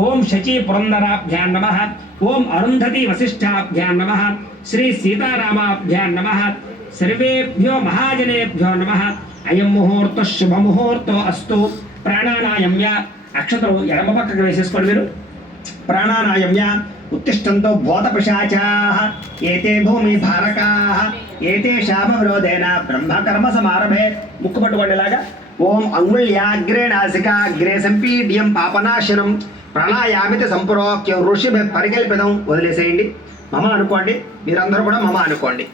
ఓం శచీ పురందరాభ్యాం నమః ఓం అరుంధతి వశిష్ఠాభ్యాం నమః శ్రీ సీతారామాభ్యాం నమః సర్వేభ్యో మహాజనేభ్యో నమః అయం ముహూర్త శుభ ముహూర్తో అస్తు. ప్రాణానాయమ్య అక్షతలు ఎడమ పక్కకు వేసేసుకోండి. మీరు ప్రాణానాయమ్య ఉత్తిష్టంతో భూతపిశాచాః ఏతే భూమి భారకాః ఏతే శాప విరోధేన బ్రహ్మకర్మ సమారభే. ముక్కు పట్టుకోండిలాగా. ఓం అంగుళ్యాగ్రే నాసికాగ్రే సంపీడ్యం పాపనాశనం ప్రణాయామిత సంపురోక్యం ఋషిభి పరికల్పితం. వదిలేసేయండి. మమ అనుకోండి. మీరందరూ కూడా మమ అనుకోండి.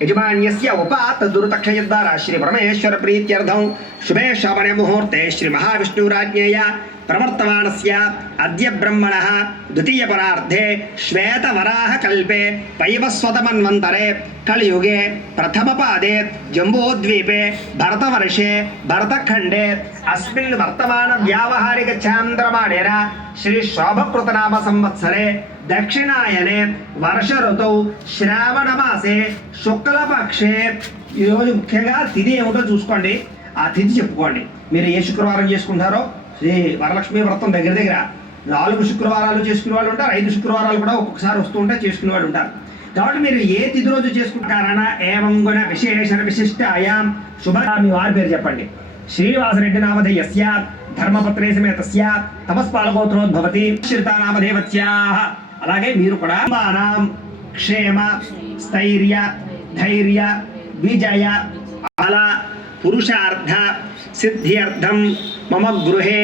యజమాన్యస్య ఉపాత్ దురుతక్షయద్వారా శ్రీ పరమేశ్వర ప్రీత్యర్థం శుభే శోభనే ముహూర్తే శ్రీ మహావిష్ణురాజ్ఞేయ ప్రవర్తమానస్య అద్య బ్రహ్మణః ద్వితీయ పరార్ధే శ్వేతవరాహ కల్పే వైవస్వతమన్వంతరే కలియుగే ప్రథమ పాదే జంబూద్వీపే భరతవర్షే భరతఖండే అస్మిన్ వర్తమాన వ్యావహారిక చాంద్రమాణేన శ్రీ శోభకృతనామ సంవత్సరే దక్షిణాయనే వర్ష ఋతౌ శ్రావణ మాసే శుక్లపక్షే. ఈరోజు ముఖ్యంగా తిథి ఏమిటో చూసుకోండి. ఆ తిథి చెప్పుకోండి. మీరు ఏ శుక్రవారం చేసుకుంటారో శ్రీ వరలక్ష్మి వ్రతం దగ్గర 4 శుక్రవారాలు చేసుకునే వాళ్ళు ఉంటారు. 5 శుక్రవారాలు కూడా ఒక్కొక్కసారి వస్తూ ఉంటే చేసుకునే వాళ్ళు ఉంటారు. కాబట్టి మీరు ఏ తిథి రోజు చేసుకుంటారన్నా ఏవం గుణ విశేషణ విశిష్టాయాం శుభ. మీ వారి పేరు చెప్పండి. శ్రీనివాసరెడ్డి నామధేయస్య ధర్మపత్రే సమేతస్య తపస్పాలగోత్రోద్భవతి శ్రితానామధేవత్యాః. అలాగే మీరు కూడా మానాం క్షేమ స్థైర్య ధైర్య విజయ బల పురుషార్థ సిద్ధ్యర్థం మమ గృహే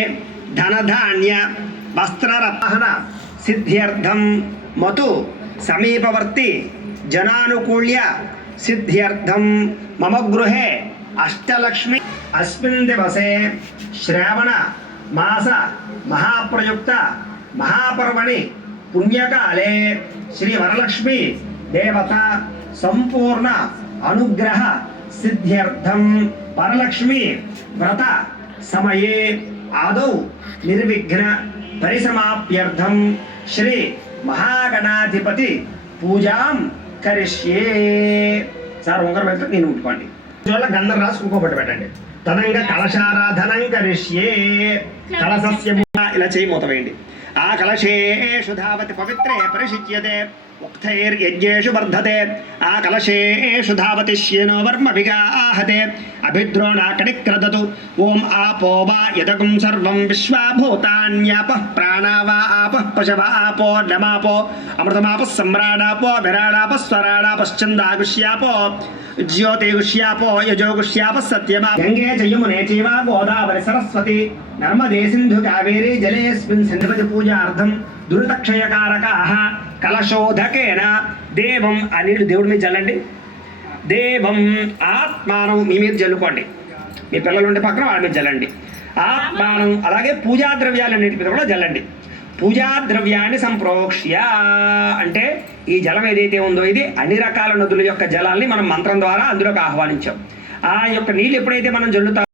ధనధాన్య వస్త్రరత్న సిద్ధ్యర్థం మతు సమీపవర్తి జనానుకూల్య సిద్ధ్యర్థం మమ గృహే అష్టలక్ష్మి. అస్మిన్ దివసే శ్రావణ మాస మహాప్రయుక్త మహాపర్వణి పుణ్యకాలే శ్రీ వరలక్ష్మి దేవత సంపూర్ణ అనుగ్రహ సిద్ధ్యర్థం వరలక్ష్మి వ్రత సమయే ఆదౌ నిర్విఘ్న పరిసమాప్యర్థం శ్రీ మహాగణాధిపతి పూజాం కరిష్యే. సార్ ఉంగరం పెడితే నేను ముట్టుకోండి. గంధం రాసి కుంకుమపట్టు పెట్టండి. తదంగా కలశారాధనం కరిష్యే. కలశస్య ఇలా చేయి మూత వేయండి. ఆ కలశేషు ధావతి పవిత్రే పరిశుచ్యతే ఉక్తైర్యజ్ఞేషు వర్ధతే. ఆ కలశేషు ధావతి శ్యేనో వర్మభిగాహతే అభిద్రోణాకటిక్రదతు. ఓం ఆపో వా యదకం సర్వం విశ్వాభూతాన్యాపః ప్రాణా వా ఆపః పశవ ఆపో నమాపో అమృతమాపః సమ్రాడాపో విరాడాపః స్వరాడాపశ్చందాగుష్యాపో జ్యోతిగుష్యాపో యజోగుష్యాపః సత్యమా. గంగే చ యమునే చైవ గోదావరి సరస్వతి నర్మదే సింధు కావేరీ జలేస్మిన్ సన్నిపతి పూజార్థం దురితక్షయకారకాః కలశోధకేన దేవం. ఆ నీళ్లు దేవుడి మీద చల్లండి. దేవం ఆత్మానం మీ మీద చల్లుకోండి. మీ పిల్లలు ఉండే పక్కన వాళ్ళ మీద చల్లండి. ఆత్మానం. అలాగే పూజా ద్రవ్యాలన్నిటి మీద కూడా చల్లండి. పూజా ద్రవ్యాన్ని సంప్రోక్ష్య అంటే ఈ జలం ఏదైతే ఉందో ఇది అన్ని రకాల నదుల యొక్క జలాల్ని మనం మంత్రం ద్వారా అందులోకి ఆహ్వానించాం. ఆ యొక్క నీళ్ళు ఎప్పుడైతే మనం జల్లుతాం